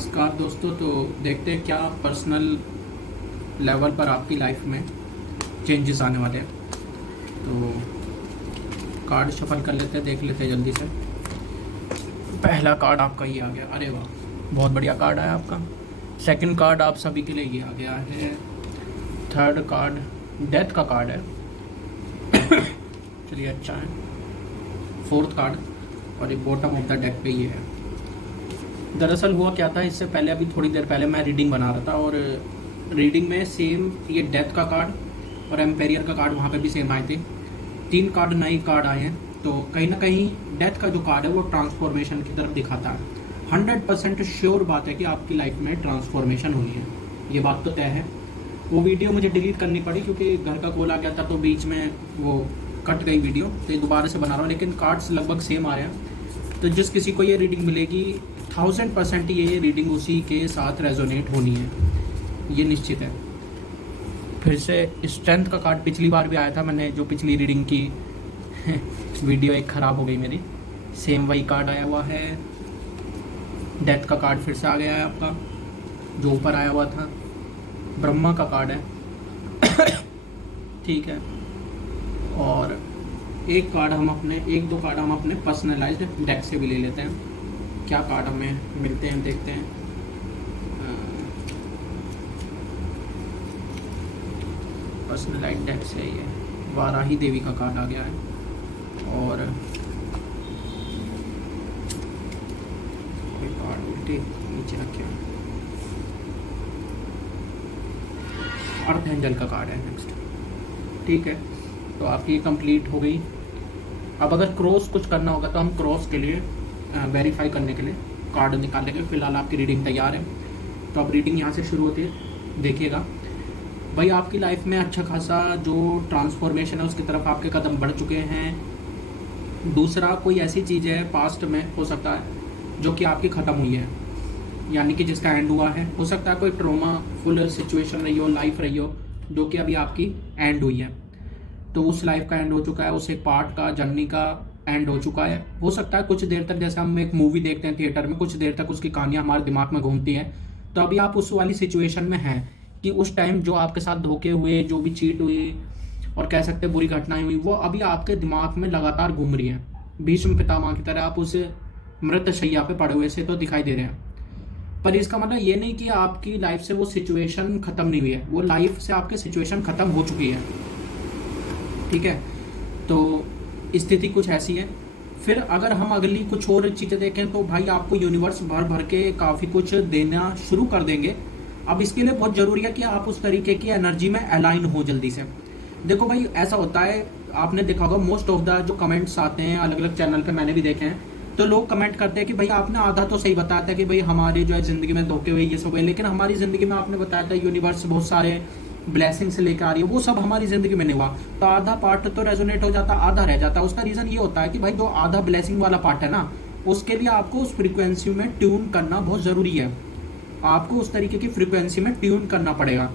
नमस्कार दोस्तों। तो देखते हैं क्या पर्सनल लेवल पर आपकी लाइफ में चेंजेस आने वाले हैं। तो कार्ड शफल कर लेते हैं, देख लेते हैं जल्दी से। पहला कार्ड आपका ये आ गया, अरे वाह बहुत बढ़िया कार्ड आया आपका। सेकंड कार्ड आप सभी के लिए ये आ गया है। थर्ड कार्ड डेथ का कार्ड है चलिए अच्छा है। फोर्थ कार्ड और ये बॉटम ऑफ द डेक पे ये है। दरअसल हुआ क्या था, इससे पहले अभी थोड़ी देर पहले मैं रीडिंग बना रहा था और रीडिंग में सेम ये डेथ का कार्ड और एम्पेरियर का कार्ड वहाँ पे भी सेम आए थे। 3 कार्ड नए कार्ड आए हैं। तो कहीं ना कहीं डेथ का जो कार्ड है वो ट्रांसफॉर्मेशन की तरफ दिखाता है। 100% श्योर बात है कि आपकी लाइफ में ट्रांसफॉर्मेशन हुई है, ये बात तो तय है। वो वीडियो मुझे डिलीट करनी पड़ी क्योंकि घर का कॉल आ गया था, तो बीच में वो कट गई वीडियो, तो ये दोबारा से बना रहा हूँ। लेकिन कार्ड्स लगभग सेम आ रहे हैं। तो जिस किसी को ये रीडिंग मिलेगी 1000% ये रीडिंग उसी के साथ रेजोनेट होनी है, ये निश्चित है। फिर से स्ट्रेंथ का कार्ड पिछली बार भी आया था, मैंने जो पिछली रीडिंग की वीडियो एक ख़राब हो गई मेरी। सेम वही कार्ड आया हुआ है। डेथ का कार्ड फिर से आ गया है आपका, जो ऊपर आया हुआ था। ब्रह्मा का कार्ड है ठीक है। और एक दो कार्ड हम अपने पर्सनलाइज्ड डेक से भी ले लेते हैं। क्या कार्ड हमें मिलते हैं देखते हैं। पर्सनलाइज्ड डेक से ये वाराही देवी का कार्ड आ गया है। और कोई कार्ड उल्टे नीचे रखे हैं। अर्थ एंजल का कार्ड है नेक्स्ट। ठीक है, तो आपकी कंप्लीट हो गई। अब अगर क्रॉस कुछ करना होगा तो हम क्रॉस के लिए वेरीफाई करने के लिए कार्ड निकालेंगे। फिलहाल आपकी रीडिंग तैयार है, तो अब रीडिंग यहाँ से शुरू होती है। देखिएगा भाई, आपकी लाइफ में अच्छा खासा जो ट्रांसफॉर्मेशन है उसकी तरफ आपके कदम बढ़ चुके हैं। दूसरा, कोई ऐसी चीज़ है पास्ट में हो सकता है जो कि आपकी ख़त्म हुई है, यानी कि जिसका एंड हुआ है। हो सकता है कोई ट्रॉमा फुल सिचुएशन रही हो, लाइफ रही हो, जो कि अभी आपकी एंड हुई है। तो उस लाइफ का एंड हो चुका है, उस एक पार्ट का जर्नी का एंड हो चुका है। हो सकता है कुछ देर तक, जैसे हम एक मूवी देखते हैं थिएटर में, कुछ देर तक उसकी कहानियाँ हमारे दिमाग में घूमती हैं। तो अभी आप उस वाली सिचुएशन में हैं कि उस टाइम जो आपके साथ धोखे हुए, जो भी चीट हुई और कह सकते हैं बुरी घटनाएं हुई, वो अभी आपके दिमाग में लगातार घूम रही हैं। भीष्म पितामह की तरह आप उस मृत शैया पे पड़े हुए से तो दिखाई दे रहे हैं। पर इसका मतलब ये नहीं कि आपकी लाइफ से वो सिचुएशन खत्म नहीं हुई है। वो लाइफ से आपके सिचुएशन खत्म हो चुकी है। ठीक है, तो स्थिति कुछ ऐसी है। फिर अगर हम अगली कुछ और चीज़ें देखें तो भाई आपको यूनिवर्स भर भर के काफ़ी कुछ देना शुरू कर देंगे। अब इसके लिए बहुत ज़रूरी है कि आप उस तरीके की एनर्जी में अलाइन हो जल्दी से। देखो भाई, ऐसा होता है, आपने देखा होगा मोस्ट ऑफ द जो कमेंट्स आते हैं अलग अलग चैनल पे, मैंने भी देखे हैं, तो लोग कमेंट करते हैं कि भाई आपने आधा तो सही बताया था कि भाई हमारी जो है ज़िंदगी में धोखे हुए ये सब है, लेकिन हमारी ज़िंदगी में आपने बताया था यूनिवर्स बहुत सारे ब्लेसिंग से लेकर आ रही है, वो सब हमारी ज़िंदगी में नहीं हुआ। तो आधा पार्ट तो रेजोनेट हो जाता, आधा रह जाता। उसका रीज़न ये होता है कि भाई जो आधा ब्लेसिंग वाला पार्ट है ना, उसके लिए आपको उस फ्रीक्वेंसी में ट्यून करना बहुत ज़रूरी है। आपको उस तरीके की फ्रीक्वेंसी में ट्यून करना पड़ेगा।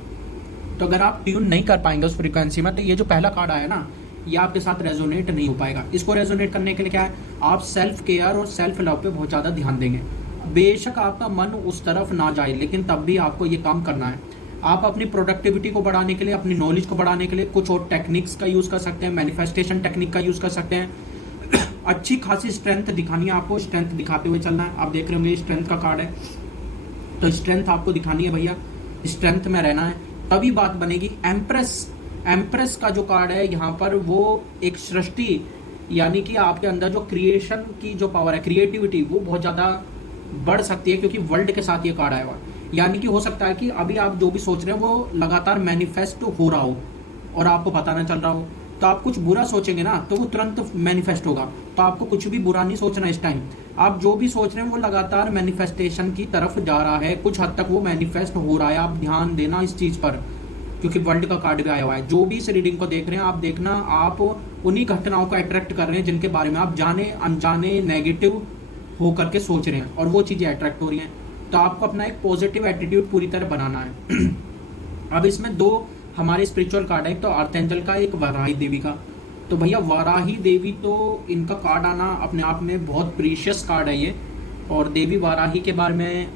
तो अगर आप ट्यून नहीं कर पाएंगे उस फ्रीक्वेंसी में, तो ये जो पहला कार्ड आया ना, ये आपके साथ रेजोनेट नहीं हो पाएगा। इसको रेजोनेट करने के लिए क्या है, आप सेल्फ केयर और सेल्फ लव पे बहुत ज़्यादा ध्यान देंगे। बेशक आपका मन उस तरफ ना जाए, लेकिन तब भी आपको ये काम करना है। आप अपनी प्रोडक्टिविटी को बढ़ाने के लिए, अपनी नॉलेज को बढ़ाने के लिए कुछ और टेक्निक्स का यूज़ कर सकते हैं। मैनिफेस्टेशन टेक्निक का यूज़ कर सकते हैं। अच्छी खासी स्ट्रेंथ दिखानी है आपको, स्ट्रेंथ दिखाते हुए चलना है। आप देख रहे होंगे स्ट्रेंथ का कार्ड है, तो स्ट्रेंथ आपको दिखानी है भैया, स्ट्रेंथ में रहना है, तभी बात बनेगी। एम्प्रेस का जो कार्ड है यहाँ पर, वो एक सृष्टि, यानी कि आपके अंदर जो क्रिएशन की जो पावर है, क्रिएटिविटी, वो बहुत ज़्यादा बढ़ सकती है, क्योंकि वर्ल्ड के साथ ये कार्ड आया हुआ। यानी कि हो सकता है कि अभी आप जो भी सोच रहे हैं वो लगातार मैनिफेस्ट हो रहा हो और आपको पता ना चल रहा हो। तो आप कुछ बुरा सोचेंगे ना, तो वो तुरंत मैनिफेस्ट होगा। तो आपको कुछ भी बुरा नहीं सोचना इस टाइम। आप जो भी सोच रहे हैं वो लगातार मैनिफेस्टेशन की तरफ जा रहा है, कुछ हद तक वो मैनिफेस्ट हो रहा है। आप ध्यान देना इस चीज़ पर, क्योंकि वर्ल्ड का कार्ड भी आया हुआ है। जो भी इस रीडिंग को देख रहे हैं, आप देखना, आप उन्हीं घटनाओं को अट्रैक्ट कर रहे हैं जिनके बारे में आप जाने अनजाने नेगेटिव होकर के सोच रहे हैं, और वो चीज़ें अट्रैक्ट हो रही हैं। तो आपको अपना एक पॉजिटिव एटीट्यूड पूरी तरह बनाना है। अब इसमें 2 हमारे स्पिरिचुअल कार्ड है, एक तो अर्थ एंजल का, एक वाराही देवी का। तो भैया वाराही देवी, तो इनका कार्ड आना अपने आप में बहुत प्रीशियस कार्ड है ये। और देवी वाराही के बारे में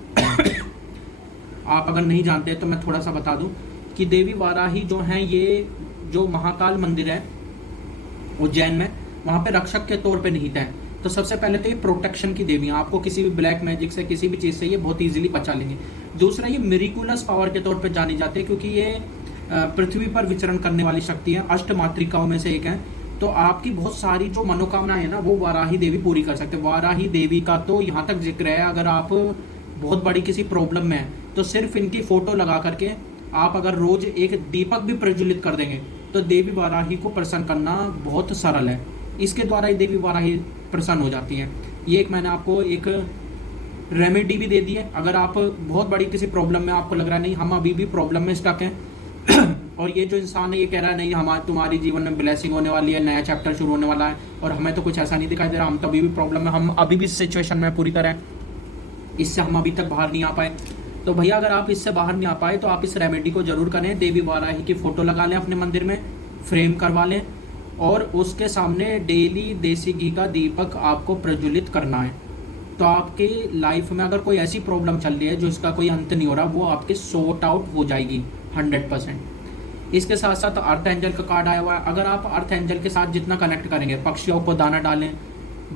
आप अगर नहीं जानते तो मैं थोड़ा सा बता दूं कि देवी वाराही जो हैं, ये जो महाकाल मंदिर है उज्जैन में, वहाँ पे रक्षक के तौर पे निहित है। तो सबसे पहले तो ये प्रोटेक्शन की देवी हैं, आपको किसी भी ब्लैक मैजिक से, किसी भी चीज़ से ये बहुत इजीली बचा लेंगे। दूसरा, ये मिरिकुलस पावर के तौर पे जानी जाती है, क्योंकि ये पृथ्वी पर विचरण करने वाली शक्ति है, अष्ट मातृकाओं में से एक है। तो आपकी बहुत सारी जो मनोकामनाएं है ना, वो वाराही देवी पूरी कर सकते हैं। वाराही देवी का तो यहाँ तक जिक्र है, अगर आप बहुत बड़ी किसी प्रॉब्लम में है तो सिर्फ इनकी फोटो लगा करके आप अगर रोज एक दीपक भी प्रज्वलित कर देंगे तो देवी वाराही को प्रसन्न करना बहुत सरल है। इसके द्वारा ही देवी वाराही प्रसन्न हो जाती हैं। ये एक मैंने आपको एक रेमेडी भी दे दी है। अगर आप बहुत बड़ी किसी प्रॉब्लम में, आपको लग रहा है नहीं हम अभी भी प्रॉब्लम में स्टक हैं और ये जो इंसान है ये कह रहा है नहीं हमारे तुम्हारी जीवन में ब्लेसिंग होने वाली है, नया चैप्टर शुरू होने वाला है, और हमें तो कुछ ऐसा नहीं दिखाई दे रहा, हम तो अभी भी प्रॉब्लम में, हम अभी भी इस सिचुएशन में पूरी तरह, इससे हम अभी तक बाहर नहीं आ पाए। तो भैया अगर आप इससे बाहर नहीं आ पाए तो आप इस रेमेडी को जरूर करें। देवी वाराही की फोटो लगा लें अपने मंदिर में, फ्रेम करवा लें, और उसके सामने डेली देसी घी का दीपक आपको प्रज्वलित करना है। तो आपके लाइफ में अगर कोई ऐसी प्रॉब्लम चल रही है जो इसका कोई अंत नहीं हो रहा, वो आपके सॉर्ट आउट हो जाएगी 100%। इसके साथ साथ अर्थ एंजल का कार्ड आया हुआ है। अगर आप अर्थ एंजल के साथ जितना कनेक्ट करेंगे, पक्षियों को दाना डालें,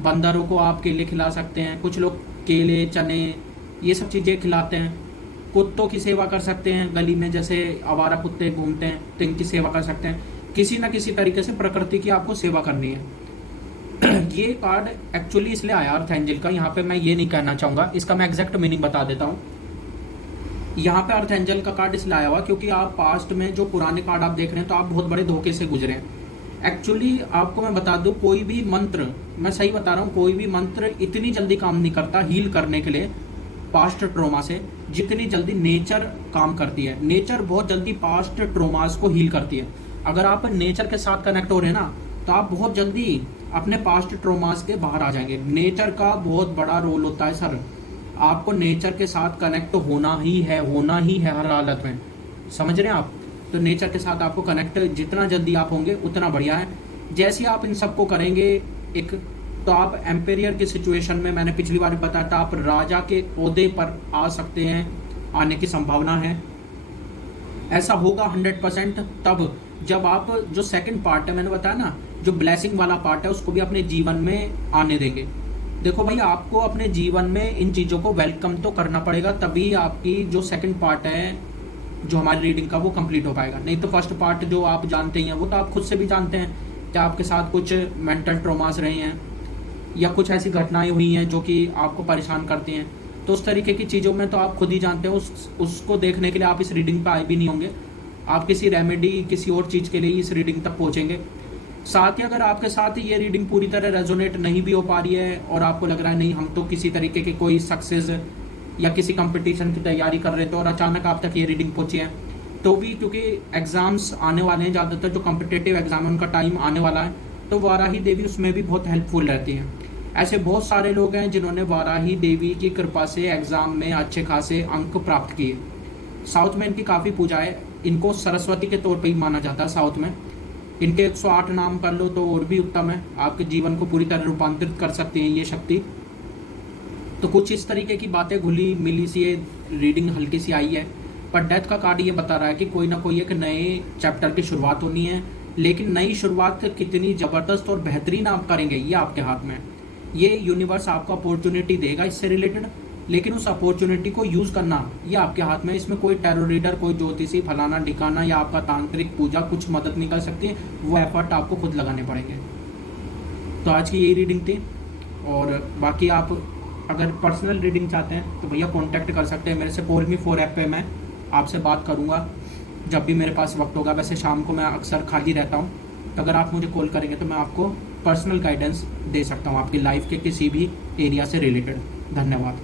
बंदरों को आप केले खिला सकते हैं, कुछ लोग केले चने ये सब चीज़ें खिलाते हैं, कुत्तों की सेवा कर सकते हैं, गली में जैसे आवारा कुत्ते घूमते हैं तो इनकी सेवा कर सकते हैं। किसी ना किसी तरीके से प्रकृति की आपको सेवा करनी है। ये कार्ड एक्चुअली इसलिए आया अर्थ एंजल का, यहाँ पे मैं ये नहीं कहना चाहूँगा, इसका मैं एग्जैक्ट मीनिंग बता देता हूँ। यहाँ पे अर्थ एंजल का कार्ड इसलिए आया हुआ क्योंकि आप पास्ट में जो पुराने कार्ड आप देख रहे हैं तो आप बहुत बड़े धोखे से गुजरे हैं। एक्चुअली आपको मैं बता दूं, कोई भी मंत्र, मैं सही बता रहा हूँ, कोई भी मंत्र इतनी जल्दी काम नहीं करता हील करने के लिए पास्ट ट्रोमा से, जितनी जल्दी नेचर काम करती है। नेचर बहुत जल्दी पास्ट ट्रोमास को हील करती है। अगर आप नेचर के साथ कनेक्ट हो रहे हैं ना, तो आप बहुत जल्दी अपने पास्ट ट्रोमास के बाहर आ जाएंगे। नेचर का बहुत बड़ा रोल होता है सर, आपको नेचर के साथ कनेक्ट होना ही है हर हालत में, समझ रहे हैं आप। तो नेचर के साथ आपको कनेक्ट जितना जल्दी आप होंगे उतना बढ़िया है। जैसे आप इन सबको करेंगे एक, तो आप एम्पेरियर की सिचुएशन में, मैंने पिछली बार बताया था, आप राजा के ओहदे पर आ सकते हैं, आने की संभावना है। ऐसा होगा 100% तब जब आप जो सेकंड पार्ट है, मैंने बताया ना, जो ब्लेसिंग वाला पार्ट है, उसको भी अपने जीवन में आने देंगे। देखो भाई, आपको अपने जीवन में इन चीज़ों को वेलकम तो करना पड़ेगा, तभी आपकी जो सेकंड पार्ट है जो हमारी रीडिंग का वो कंप्लीट हो पाएगा। नहीं तो फर्स्ट पार्ट जो आप जानते ही हैं वो तो आप खुद से भी जानते हैं कि आपके साथ कुछ मेंटल ट्रॉमास रहे हैं या कुछ ऐसी घटनाएं हुई हैं जो कि आपको परेशान करती हैं। तो उस तरीके की चीज़ों में तो आप खुद ही जानते हैं, उसको देखने के लिए आप इस रीडिंग पर आए भी नहीं होंगे। आप किसी रेमेडी, किसी और चीज़ के लिए इस रीडिंग तक पहुँचेंगे। साथ ही अगर आपके साथ ये रीडिंग पूरी तरह रेजोनेट नहीं भी हो पा रही है और आपको लग रहा है नहीं हम तो किसी तरीके की कोई सक्सेस या किसी कंपटीशन की तैयारी कर रहे थे और अचानक आप तक ये रीडिंग पहुंची है, तो भी क्योंकि एग्जाम्स आने वाले हैं, ज़्यादातर जो कम्पिटेटिव एग्जाम उनका टाइम आने वाला है, तो वाराही देवी उसमें भी बहुत हेल्पफुल रहती हैं। ऐसे बहुत सारे लोग हैं जिन्होंने वाराही देवी की कृपा से एग्जाम में अच्छे खासे अंक प्राप्त किए। साउथ में इनकी काफ़ी पूजा है, इनको सरस्वती के तौर पर ही माना जाता है साउथ में। इनके 108 नाम कर लो तो और भी उत्तम है, आपके जीवन को पूरी तरह रूपांतरित कर सकती हैं ये शक्ति। तो कुछ इस तरीके की बातें घुली मिली सी ये रीडिंग हल्की सी आई है, पर डेथ का कार्ड ये बता रहा है कि कोई ना कोई एक नए चैप्टर की शुरुआत होनी है, लेकिन नई शुरुआत कितनी ज़बरदस्त और बेहतरीन आप करेंगे ये आपके हाथ में। ये यूनिवर्स आपको अपॉर्चुनिटी देगा इससे रिलेटेड, लेकिन उस अपॉर्चुनिटी को यूज़ करना ये आपके हाथ में। इसमें कोई टैरो रीडर, कोई ज्योतिषी, फलाना ढिकाना या आपका तांत्रिक पूजा कुछ मदद नहीं कर सकती, वो एफर्ट आपको खुद लगाने पड़ेंगे। तो आज की यही रीडिंग थी, और बाकी आप अगर पर्सनल रीडिंग चाहते हैं तो भैया कांटेक्ट कर सकते हैं मेरे से। Call-me-4 ऐप पे मैं आपसे बात करूँगा जब भी मेरे पास वक्त होगा। वैसे शाम को मैं अक्सर खाली रहता हूँ, तो अगर आप मुझे कॉल करेंगे तो मैं आपको पर्सनल गाइडेंस दे सकता हूँ आपकी लाइफ के किसी भी एरिया से रिलेटेड। धन्यवाद।